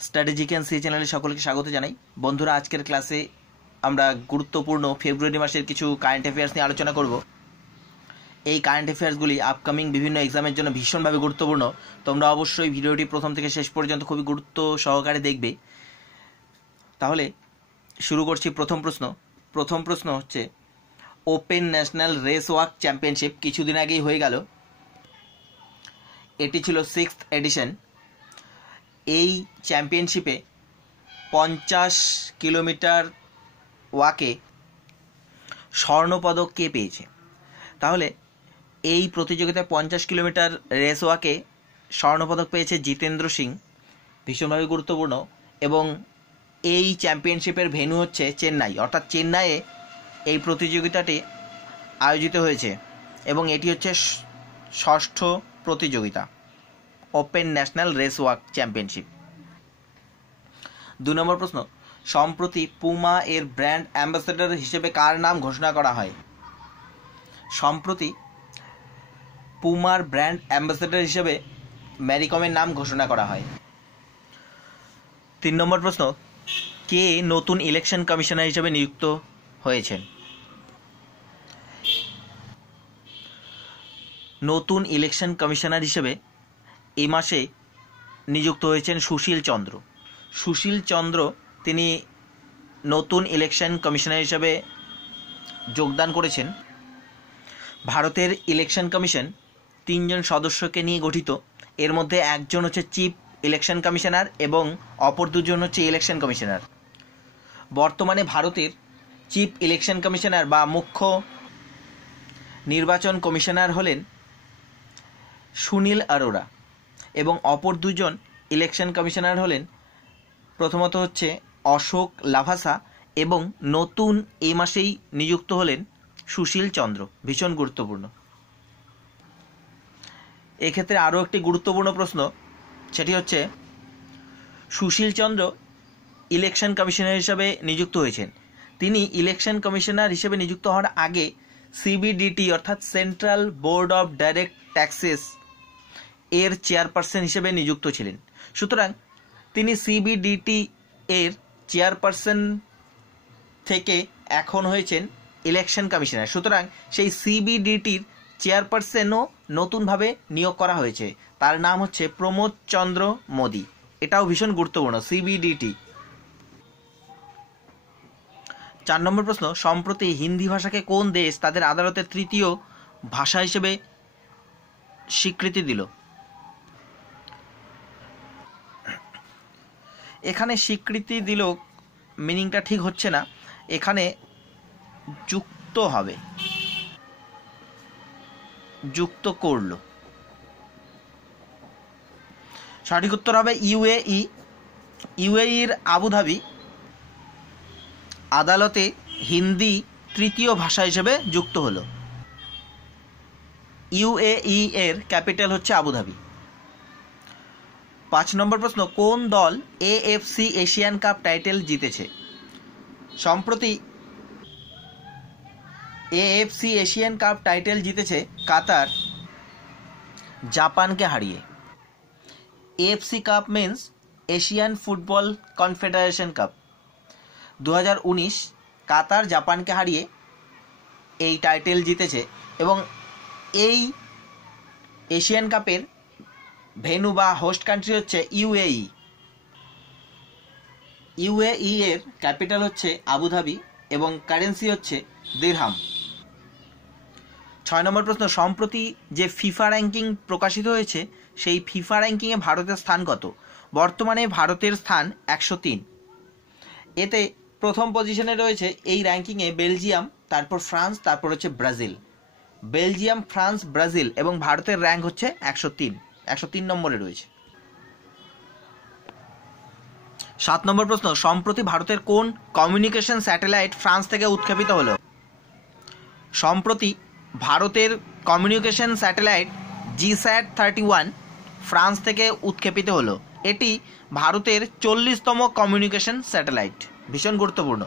Strategic and C চ্যানেলে সকলকে স্বাগত জানাই। বন্ধুরা, আজকের ক্লাসে আমরা গুরুত্বপূর্ণ ফেব্রুয়ারি মাসের কিছু কারেন্ট অ্যাফেয়ার্স নিয়ে আলোচনা করব। এই কারেন্ট অ্যাফেয়ার্সগুলি আপকামিং বিভিন্ন এক্সামের জন্য ভীষণভাবে গুরুত্বপূর্ণ। তোমরা অবশ্যই ভিডিওটি প্রথম থেকে শেষ পর্যন্ত খুবই গুরুত্ব সহকারে দেখবে। তাহলে শুরু করছি প্রথম প্রশ্ন হচ্ছে, open national race walk championship কিছুদিন আগেই হয়ে গেল। এটি ছিল 6th এডিশন। এই চ্যাম্পিয়নশিপে 50 কিলোমিটার ওয়াকে স্বর্ণপদক কে পেয়েছে? তাহলে এই প্রতিযোগিতায় 50 কিলোমিটার রেস ওয়াকে স্বর্ণপদক পেয়েছে জিতেন্দ্র সিং, ভীষণভাবে গুরুত্বপূর্ণ। এবং এই চ্যাম্পিয়নশিপের ভেন্যু হচ্ছে চেন্নাই, অর্থাৎ চেন্নাইয়ে এই প্রতিযোগিতাটি আয়োজিত হয়েছে এবং এটি হচ্ছে 6ষ্ঠ প্রতিযোগিতা, open national race walk championship. 2 নম্বর প্রশ্ন, সম্প্রতি পুমা এর ব্র্যান্ড অ্যাম্বাসেডর হিসেবে কার নাম ঘোষণা করা হয়? সম্প্রতি পুমার ব্র্যান্ড অ্যাম্বাসেডর হিসেবে ম্যারি কমের নাম ঘোষণা করা হয়। 3 নম্বর প্রশ্ন, কে নতুন ইলেকশন কমিশনার হিসেবে নিযুক্ত হয়েছেন? নতুন ইলেকশন কমিশনার হিসেবে এই মাসে নিযুক্ত হয়েছেন সুশীল চন্দ্র। সুশীল চন্দ্র তিনি নতুন ইলেকশন কমিশনার হিসেবে যোগদান করেছেন। ভারতের ইলেকশন কমিশন 3 জন সদস্যকে নিয়ে গঠিত। এর মধ্যে একজন হচ্ছে চিফ ইলেকশন কমিশনার এবং অপর 2 জন হচ্ছে ইলেকশন কমিশনার। বর্তমানে ভারতের চিফ ইলেকশন কমিশনার বা মুখ্য নির্বাচন কমিশনার হলেন সুনীল অরোরা এবং অপর 2 জন ইলেকশন কমিশনার হলেন, প্রথমত হচ্ছে অশোক লাভাসা এবং নতুন এই মাসেই নিযুক্ত হলেন সুশীল চন্দ্র, ভীষণ গুরুত্বপূর্ণ। এক্ষেত্রে আরও একটি গুরুত্বপূর্ণ প্রশ্ন, সেটি হচ্ছে সুশীল চন্দ্র ইলেকশন কমিশনার হিসেবে নিযুক্ত হয়েছেন। তিনি ইলেকশন কমিশনার হিসেবে নিযুক্ত হওয়ার আগে সিবিডিটি অর্থাৎ central board of direct taxes এর চেয়ারপারসন হিসেবে নিযুক্ত ছিলেন। সুতরাং তিনি সিবিডিটি এর চেয়ারপারসন থেকে এখন হয়েছেন ইলেকশন কমিশনার। সুতরাং সেই সিবিডিটির চেয়ারপারসনও নতুনভাবে নিয়োগ করা হয়েছে, তার নাম হচ্ছে প্রমোদ চন্দ্র মোদি। এটাও ভীষণ গুরুত্বপূর্ণ, সিবিডিটি। 4 নম্বর প্রশ্ন, সম্প্রতি হিন্দি ভাষাকে কোন দেশ তাদের আদালতের 3য় ভাষা হিসেবে স্বীকৃতি দিল? এখানে স্বীকৃতি দিল মিনিংটা ঠিক হচ্ছে না, এখানে যুক্ত হবে, যুক্ত করল। সঠিক উত্তর হবে ইউএই। ইউএইর আবুধাবি আদালতে হিন্দি 3য় ভাষা হিসেবে যুক্ত হলো। ইউএই এর ক্যাপিটাল হচ্ছে আবুধাবি। 5 নম্বর প্রশ্ন, কোন দল এএফসি এশিয়ান কাপ টাইটেল জিতেছে? সম্প্রতি এএফসি এশিয়ান কাপ টাইটেল জিতেছে কাতার জাপানকে হারিয়ে। AFC cup means Asian football confederation cup. 2019 কাতার জাপানকে হারিয়ে এই টাইটেল জিতেছে এবং এই এশিয়ান কাপের ভেন্যু বা হোস্ট কান্ট্রি হচ্ছে ইউএই। ইউএই এর ক্যাপিটাল হচ্ছে আবুধাবি এবং কারেন্সি হচ্ছে দিরহাম। 6 নম্বর প্রশ্ন, সম্প্রতি যে ফিফা র্যাঙ্কিং প্রকাশিত হয়েছে সেই ফিফা র্যাঙ্কিংয়ে ভারতের স্থান কত? বর্তমানে ভারতের স্থান 103। এতে প্রথম পজিশনে রয়েছে এই র্যাঙ্কিংয়ে বেলজিয়াম, তারপর ফ্রান্স, তারপর হচ্ছে ব্রাজিল। বেলজিয়াম, ফ্রান্স, ব্রাজিল এবং ভারতের র্যাঙ্ক হচ্ছে 103 নম্বরে রয়েছে। 7 নম্বর প্রশ্ন, সম্প্রতি ভারতের কোন কমিউনিকেশন স্যাটেলাইট ফ্রান্স থেকে উৎক্ষেপিত হলো? সম্প্রতি ভারতের কমিউনিকেশন স্যাটেলাইট GSAT-31 ফ্রান্স থেকে উৎক্ষেপিত হলো। এটি ভারতের 40তম কমিউনিকেশন স্যাটেলাইট, ভীষণ গুরুত্বপূর্ণ।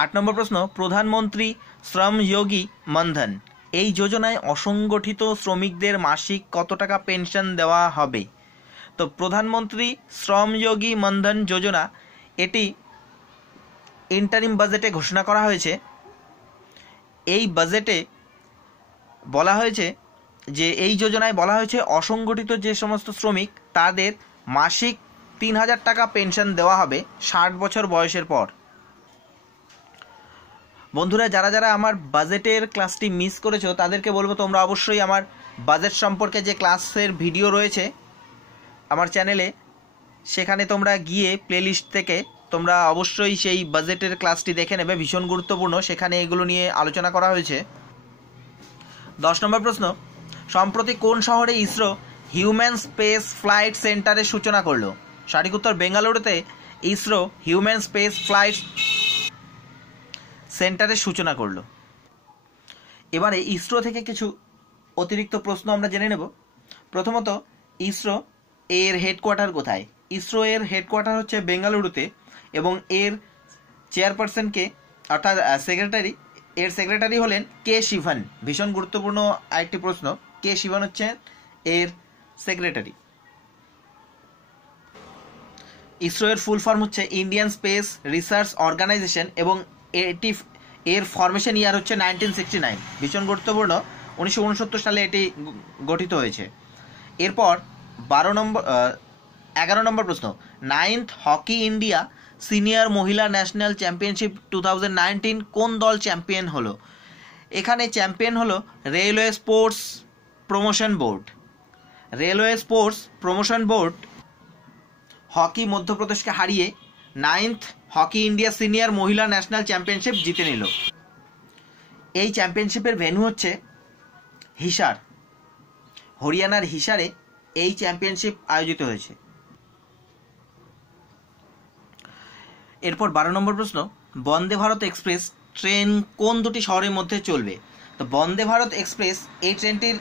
8 নম্বর প্রশ্ন, প্রধানমন্ত্রী শ্রমযোগী মনধন এই যোজনায় অসংগঠিত শ্রমিকদের মাসিক কত টাকা পেনশন দেওয়া হবে? তো প্রধানমন্ত্রী শ্রমযোগী মনধন যোজনা এটি ইন্টারিম বাজেটে ঘোষণা করা হয়েছে। এই বাজেটে বলা হয়েছে যে এই যোজনায় বলা হয়েছে অসংগঠিত যে সমস্ত শ্রমিক তাদের মাসিক 3,000 টাকা পেনশন দেওয়া হবে 60 বছর বয়সের পর। বন্ধুরা, যারা যারা আমার বাজেটের ক্লাসটি মিস করেছো তাদেরকে বলবো তোমরা অবশ্যই আমার বাজেট সম্পর্কে যে ক্লাসের ভিডিও রয়েছে আমার চ্যানেলে, সেখানে তোমরা গিয়ে প্লেলিস্ট থেকে তোমরা অবশ্যই সেই বাজেটের ক্লাসটি দেখে নেবে, ভীষণ গুরুত্বপূর্ণ, সেখানে এগুলো নিয়ে আলোচনা করা হয়েছে। 10 নম্বর প্রশ্ন, সম্প্রতি কোন শহরে ইসরো হিউম্যান স্পেস ফ্লাইট সেন্টারের সূচনা করলো? সঠিক উত্তর বেঙ্গালুরুতে ইসরো হিউম্যান স্পেস ফ্লাইট সেন্টারের সূচনা করলো। এবারে ইসরো থেকে কিছু অতিরিক্ত প্রশ্ন আমরা জেনে নেব। প্রথমত, ইসরো এর হেডকোয়ার্টার কোথায়? ইসরো এর হেডকোয়ার্টার হচ্ছে বেঙ্গালুরুতে এবং এর চেয়ারপারসনকে অর্থাৎ সেক্রেটারি হলেন কে শিভান। ভীষণ গুরুত্বপূর্ণ আরেকটি প্রশ্ন, কে শিভান হচ্ছেন এর সেক্রেটারি। ইসরো এর ফুল ফর্ম হচ্ছে ইন্ডিয়ান স্পেস রিসার্চ অর্গানাইজেশন এবং এর ফরমেশন ইয়ার হচ্ছে 1969। ভীষণ গুরুত্বপূর্ণ, 1969 সালে এটি গঠিত হয়েছে। এরপর 11 নম্বর প্রশ্ন, 9th হকি ইন্ডিয়া সিনিয়র মহিলা ন্যাশনাল চ্যাম্পিয়নশিপ 2019 কোন দল চ্যাম্পিয়ন হলো? এখানে চ্যাম্পিয়ন হলো railway sports promotion board. Railway sports promotion board hockey মধ্যপ্রদেশকে হারিয়ে 9th হকি ইন্ডিয়া সিনিয়র মহিলা ন্যাশনাল চ্যাম্পিয়নশিপ জিতে নিল। এই চ্যাম্পিয়নশিপের ভেন্যু হচ্ছে হিসার, হরিয়ানার হিসারে এই চ্যাম্পিয়নশিপ আয়োজিত হয়েছে। এরপর 12 নম্বর প্রশ্ন, বন্দে ভারত এক্সপ্রেস ট্রেন কোন দুটি শহরের মধ্যে চলবে? তো বন্দে ভারত এক্সপ্রেস এই ট্রেনটির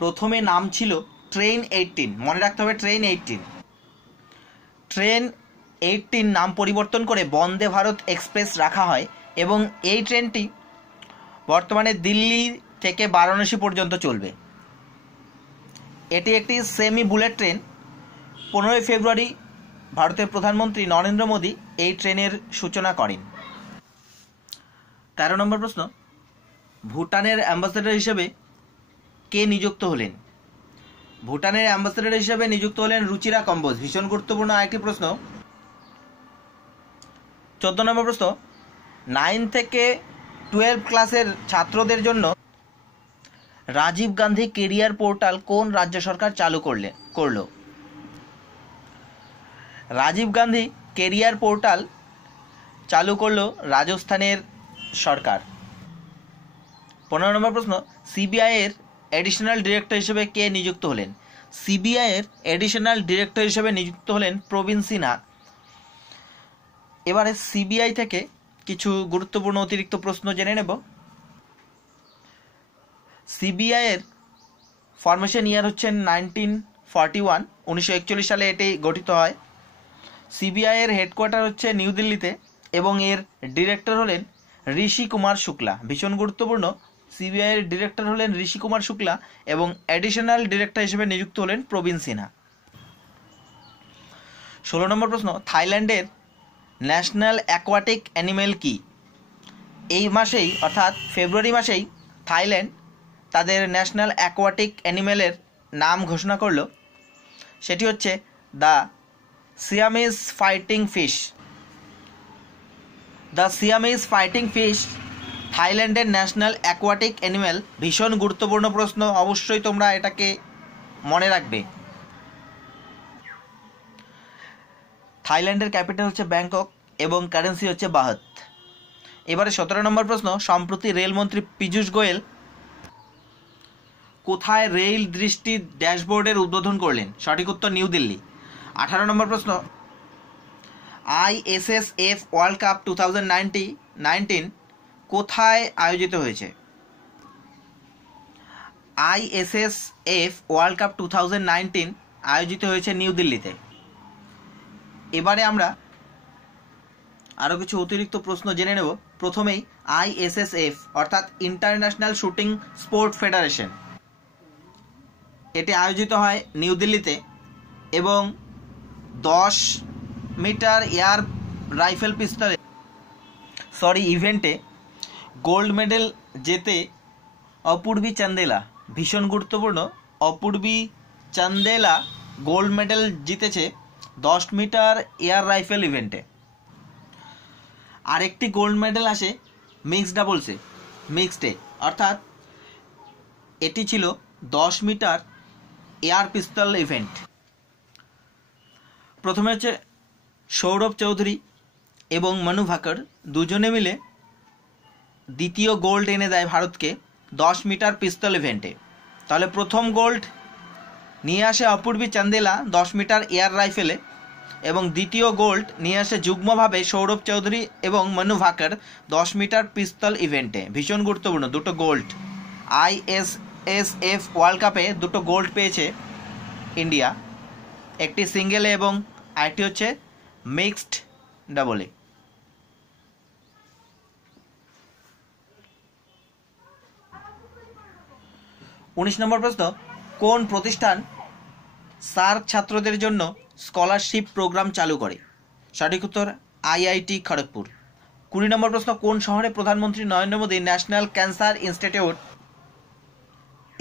প্রথমে নাম ছিল ট্রেন 18, মনে রাখতে হবে ট্রেন 18। ট্রেন 18 নাম পরিবর্তন করে বন্দে ভারত এক্সপ্রেস রাখা হয় এবং এই ট্রেনটি বর্তমানে দিল্লি থেকে বারাণসী পর্যন্ত চলবে। এটি একটি সেমি বুলেট ট্রেন। 15 ফেব্রুয়ারি ভারতের প্রধানমন্ত্রী নরেন্দ্র মোদী এই ট্রেনের সূচনা করেন। 13 নম্বর প্রশ্ন, ভুটানের অ্যাম্বাসেডর হিসেবে কে নিযুক্ত হলেন? ভুটানের অ্যাম্বাসেডর হিসেবে নিযুক্ত হলেন রুচিরা কম্বোজ। ভীষণ গুরুত্বপূর্ণ আরেকটি প্রশ্ন। 14 নম্বর প্রশ্ন, 9 থেকে 12 ক্লাসের ছাত্রদের জন্য রাজীব গান্ধী কেরিয়ার পোর্টাল কোন রাজ্য সরকার চালু করলো? রাজীব গান্ধী কেরিয়ার পোর্টাল চালু করলো রাজস্থানের সরকার। 15 নম্বর প্রশ্ন, সিবিআই এর এডিশনাল ডিরেক্টর হিসেবে কে নিযুক্ত হলেন? সিবিআই এর এডিশনাল ডিরেক্টর হিসেবে নিযুক্ত হলেন প্রবীণ সিনহা। এবারে সিবিআই থেকে কিছু গুরুত্বপূর্ণ অতিরিক্ত প্রশ্ন জেনে নেব। সিবিআই এর ফরমেশন ইয়ার হচ্ছে 1941, 1941 সালে এটি গঠিত হয়। সিবিআই এর হেডকোয়ার্টার হচ্ছে নিউ দিল্লিতে এবং এর ডিরেক্টর হলেন ঋষি কুমার শুক্লা। ভীষণ গুরুত্বপূর্ণ, সিবিআই এর ডিরেক্টর হলেন ঋষি কুমার শুক্লা এবং অ্যাডিশনাল ডিরেক্টর হিসেবে নিযুক্ত হলেন প্রবীণ সিনহা। 16 নম্বর প্রশ্ন, থাইল্যান্ডের ন্যাশনাল অ্যাকোয়াটিক অ্যানিমেল কি? এই মাসেই অর্থাৎ ফেব্রুয়ারি মাসেই থাইল্যান্ড তাদের ন্যাশনাল অ্যাকোয়াটিক অ্যানিমেলের নাম ঘোষণা করলো। সেটি হচ্ছে the Siamese fighting fish. The Siamese fighting fish থাইল্যান্ডের ন্যাশনাল অ্যাকোয়াটিক অ্যানিমেল। ভীষণ গুরুত্বপূর্ণ প্রশ্ন, অবশ্যই তোমরা এটাকে মনে রাখবে। থাইল্যান্ডের ক্যাপিটাল হচ্ছে ব্যাংকক এবং কারেন্সি হচ্ছে বাহাত। এবারে 17 নম্বর প্রশ্ন, সম্প্রতি রেলমন্ত্রী পীযূষ গোয়েল কোথায় রেল দৃষ্টি ড্যাশবোর্ডের উদ্বোধন করলেন? সঠিক উত্তর নিউ দিল্লি। 18 নম্বর প্রশ্ন, ISSF ওয়ার্ল্ড কাপ 2019 কোথায় আয়োজিত হয়েছে? ISSF ওয়ার্ল্ড কাপ 2019 আয়োজিত হয়েছে নিউ দিল্লিতে। এবারে আমরা আরও কিছু অতিরিক্ত প্রশ্ন জেনে নেব। প্রথমেই ISSF অর্থাৎ ইন্টারন্যাশনাল শুটিং স্পোর্ট ফেডারেশন, এটি আয়োজিত হয় নিউ দিল্লিতে এবং 10 মিটার এয়ার রাইফেল পিস্তলে ইভেন্টে গোল্ড মেডেল জেতে অপূর্বী চান্দেলা। ভীষণ গুরুত্বপূর্ণ, অপূর্বী চান্দেলা গোল্ড মেডেল জিতেছে 10 মিটার এয়ার রাইফেল ইভেন্টে। আরেকটি গোল্ড মেডেল আসে মিক্সডে, অর্থাৎ এটি ছিল 10 মিটার এয়ার পিস্তল ইভেন্ট। প্রথমে হচ্ছে সৌরভ চৌধুরী এবং মনু ভাকর দুজনে মিলে দ্বিতীয় গোল্ড এনে দেয় ভারতকে 10 মিটার পিস্তল ইভেন্টে। তাহলে প্রথম গোল্ড নিয়ে আসে অপূর্বী চান্দেলা 10 মিটার এয়ার রাইফেলে, এবং দ্বিতীয় গোল্ড নিয়ে আসে যুগ্মভাবে সৌরভ চৌধুরী এবং মনু ভাকর 10 মিটার পিস্তল ইভেন্টে। ভীষণ গুরুত্বপূর্ণ দুটো গোল্ড। ISSF ওয়ার্ল্ড কাপে দুটো গোল্ড পেয়েছে ইন্ডিয়া, একটি সিঙ্গেলে এবং আরেকটি হচ্ছে মিক্সড ডাবলে। 19 নম্বর প্রশ্ন, কোন প্রতিষ্ঠান সার্ক ছাত্রদের জন্য স্কলারশিপ প্রোগ্রাম চালু করে? সঠিক উত্তর IIT খড়গপুর। 20 নম্বর প্রশ্ন, কোন শহরে প্রধানমন্ত্রী Narendra Modi national cancer institute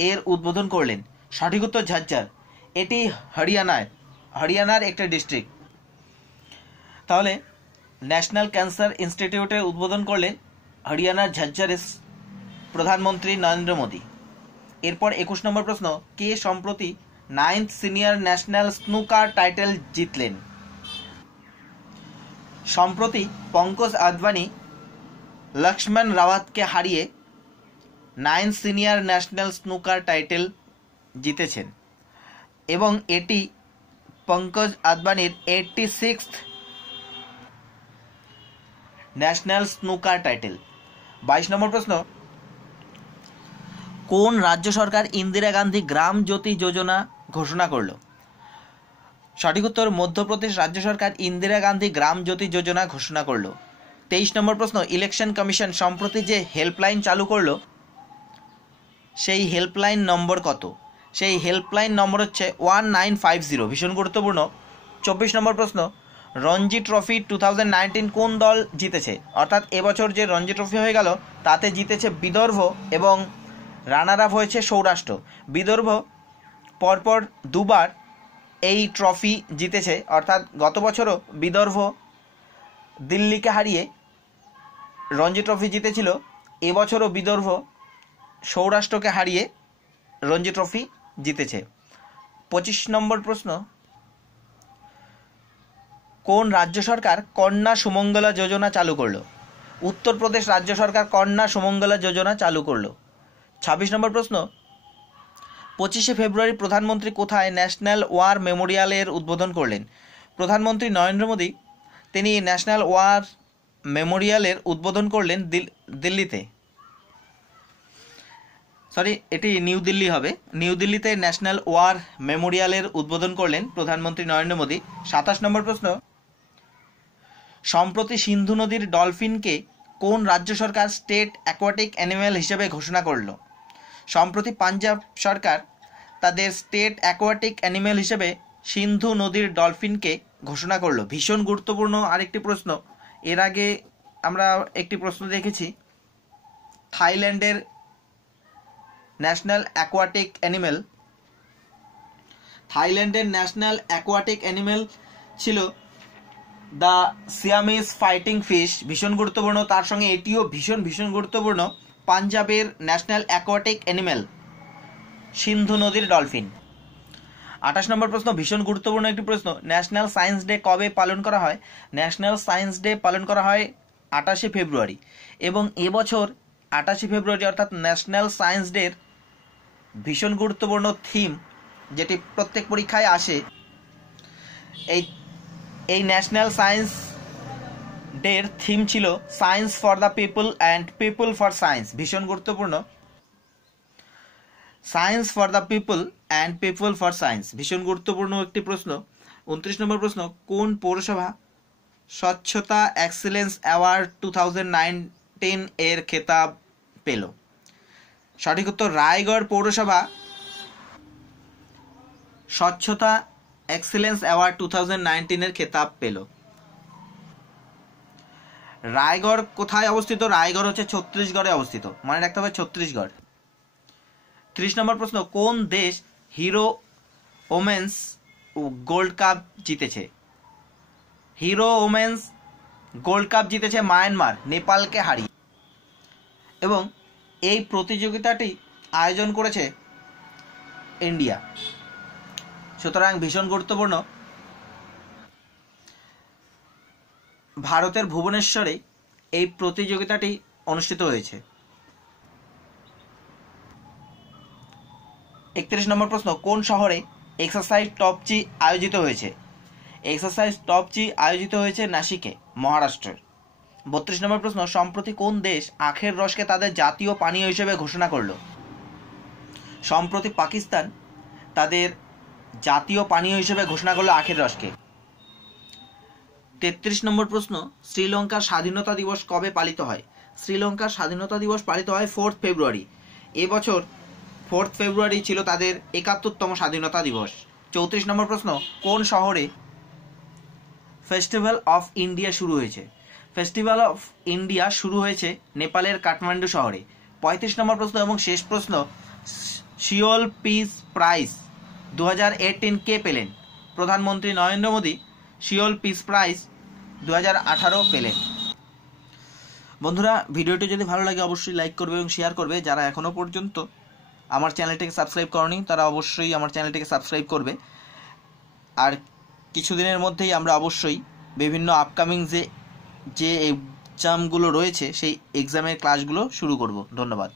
এর উদ্বোধন করলেন? সঠিক উত্তর ঝজ্জার। এটি হরিয়ানার একটা ডিস্ট্রিক্ট। তাহলে ন্যাশনাল ক্যান্সার ইনস্টিটিউটের উদ্বোধন করলেন হরিয়ানার ঝজ্জারের প্রধানমন্ত্রী নরেন্দ্র মোদী। এরপর 21 নম্বর প্রশ্ন, কে সম্প্রতি 9th senior national snooker title জিতলেন? সম্প্রতি পঙ্কজ আদবানি লক্ষ্মণ রাওয়াতকে হারিয়ে 9th senior national snooker title জিতেছেন, এবং এটি পঙ্কজ আদবানির 86th ন্যাশনাল স্নুকার টাইটেল। 22 নম্বর প্রশ্ন, কোন রাজ্য সরকার ইন্দিরা গান্ধী গ্রাম জ্যোতি যোজনা ঘোষণা করল? সঠিক উত্তর মধ্যপ্রদেশ রাজ্য সরকার ইন্দিরা গান্ধী গ্রাম জ্যোতি যোজনা ঘোষণা করল। 23 নম্বর প্রশ্ন, ইলেকশন কমিশন সম্প্রতি যে হেল্পলাইন চালু করলো সেই হেল্পলাইন নম্বর কত? সেই হেল্পলাইন নম্বর হচ্ছে 1950। ভীষণ গুরুত্বপূর্ণ। 24 নম্বর প্রশ্ন, রঞ্জি ট্রফি 2019 কোন দল জিতেছে? অর্থাৎ এবছর যে রঞ্জি ট্রফি হয়ে গেল তাতে জিতেছে বিদর্ভ এবং রানার আপ হয়েছে সৌরাষ্ট্র। বিদর্ভ পরপর দুবার এই ট্রফি জিতেছে, অর্থাৎ গত বছরও বিদর্ভ দিল্লিকে হারিয়ে রঞ্জি ট্রফি জিতেছিল, এবছরও বিদর্ভ সৌরাষ্ট্রকে হারিয়ে রঞ্জি ট্রফি জিতেছে। 25 নম্বর প্রশ্ন, কোন রাজ্য সরকার কন্যা সুমঙ্গলা যোজনা চালু করলো? উত্তরপ্রদেশ রাজ্য সরকার কন্যা সুমঙ্গলা যোজনা চালু করলো। 26 নম্বর প্রশ্ন, 25শে ফেব্রুয়ারি প্রধানমন্ত্রী কোথায় ন্যাশনাল ওয়ার মেমোরিয়ালের উদ্বোধন করলেন? প্রধানমন্ত্রী নরেন্দ্র মোদী তিনি ন্যাশনাল ওয়ার মেমোরিয়ালের উদ্বোধন করলেন দিল্লিতে। এটি নিউ দিল্লি হবে। নিউ দিল্লিতে ন্যাশনাল ওয়ার মেমোরিয়ালের উদ্বোধন করলেন প্রধানমন্ত্রী নরেন্দ্র মোদী। 27 নম্বর প্রশ্ন, সম্প্রতি সিন্ধু নদীর ডলফিনকে কোন রাজ্য সরকার স্টেট অ্যাকোয়াটিক অ্যানিম্যাল হিসেবে ঘোষণা করল? সম্প্রতি পাঞ্জাব সরকার তাদের স্টেট অ্যাকোয়াটিক অ্যানিম্যাল হিসেবে সিন্ধু নদীর ডলফিনকে ঘোষণা করলো। ভীষণ গুরুত্বপূর্ণ আরেকটি প্রশ্ন। এর আগে আমরা একটি প্রশ্ন দেখেছি, থাইল্যান্ডের ন্যাশনাল অ্যাকোয়াটিক অ্যানিম্যাল ছিল দ্য সিয়ামিজ ফাইটিং ফিশ। ভীষণ গুরুত্বপূর্ণ। তার সঙ্গে এটিও ভীষণ গুরুত্বপূর্ণ, পাঞ্জাবের ন্যাশনাল অ্যাকোয়াটিক অ্যানিম্যাল সিন্ধু নদীর ডলফিন। 28 নম্বর প্রশ্ন, ভীষণ গুরুত্বপূর্ণ একটি প্রশ্ন। ন্যাশনাল সায়েন্স ডে কবে পালন করা হয়? ন্যাশনাল সায়েন্স ডে পালন করা হয় 28শে ফেব্রুয়ারি, এবং এবছর 28শে ফেব্রুয়ারি অর্থাৎ ন্যাশনাল সায়েন্স ডের ভীষণ গুরুত্বপূর্ণ থিম, যেটি প্রত্যেক পরীক্ষায় আসে, এই ন্যাশনাল সায়েন্স ডের থিম ছিল science for the people and people for science. ভীষণ গুরুত্বপূর্ণ, science for the people and people for science. ভীষণ গুরুত্বপূর্ণ একটি প্রশ্ন। 29 নম্বর প্রশ্ন, কোন পৌরসভা স্বচ্ছতা এক্সেলেন্স অ্যাওয়ার্ড 2019 এর খেতাব পেল? সঠিক উত্তর রায়গড় পৌরসভা স্বচ্ছতা এক্সেলেন্স অ্যাওয়ার্ড 2019 খেতাব পেল? রায়গড় কোথায় অবস্থিত? রায়গড় হচ্ছে ছত্তিশগড়ে অবস্থিত, মনে রাখতে হবে ছত্তিশগড়। 30 নম্বর প্রশ্ন, কোন দেশ হিরো ওমেন্স গোল্ড কাপ জিতেছে? হিরো ওমেন্স গোল্ড কাপ জিতেছে মায়ানমার নেপালকে হারিয়ে, এবং এই প্রতিযোগিতাটি আয়োজন করেছে ইন্ডিয়া। সুতরাং ভীষণ গুরুত্বপূর্ণ। ভারতের ভুবনেশ্বরে এই প্রতিযোগিতাটি অনুষ্ঠিত হয়েছে। 31 নম্বর প্রশ্ন, কোন শহরে এক্সারসাইজ টপ জি আয়োজিত হয়েছে? এক্সারসাইজ টপ জি আয়োজিত হয়েছে নাসিকে, মহারাষ্ট্রের। 32 নম্বর প্রশ্ন, সম্প্রতি কোন দেশ আখের রসকে তাদের জাতীয় পানীয় হিসেবে ঘোষণা করল? সম্প্রতি পাকিস্তান তাদের জাতীয় পানীয় হিসেবে ঘোষণা করলো আখের রসকে। 33 নম্বর প্রশ্ন, শ্রীলঙ্কার স্বাধীনতা দিবস কবে পালিত হয়? শ্রীলঙ্কার স্বাধীনতা দিবস পালিত হয় 4 ফেব্রুয়ারি। এবছর 4 ফেব্রুয়ারি ছিল তাদের 71তম স্বাধীনতা দিবস। 34 নম্বর প্রশ্ন, কোন শহরে ফেস্টিভ্যাল অফ ইন্ডিয়া শুরু হয়েছে? ফেস্টিভ্যাল অফ ইন্ডিয়া শুরু হয়েছে নেপালের কাঠমান্ডু শহরে। 35 নম্বর প্রশ্ন এবং শেষ প্রশ্ন, সিওল পিস প্রাইজ 2018 কে পেলেন? প্রধানমন্ত্রী Narendra Modi Seoul peace prize 2018 পেলেন। বন্ধুরা, ভিডিওটি যদি ভালো লাগে অবশ্যই লাইক করবে এবং শেয়ার করবে। যারা এখনও পর্যন্ত আমার চ্যানেলটিকে সাবস্ক্রাইব করনি তারা অবশ্যই আমার চ্যানেলটিকে সাবস্ক্রাইব করবে। আর কিছুদিনের মধ্যেই আমরা অবশ্যই বিভিন্ন আপকামিং যে এক্সামগুলো রয়েছে সেই এক্সামের ক্লাসগুলো শুরু করব। ধন্যবাদ।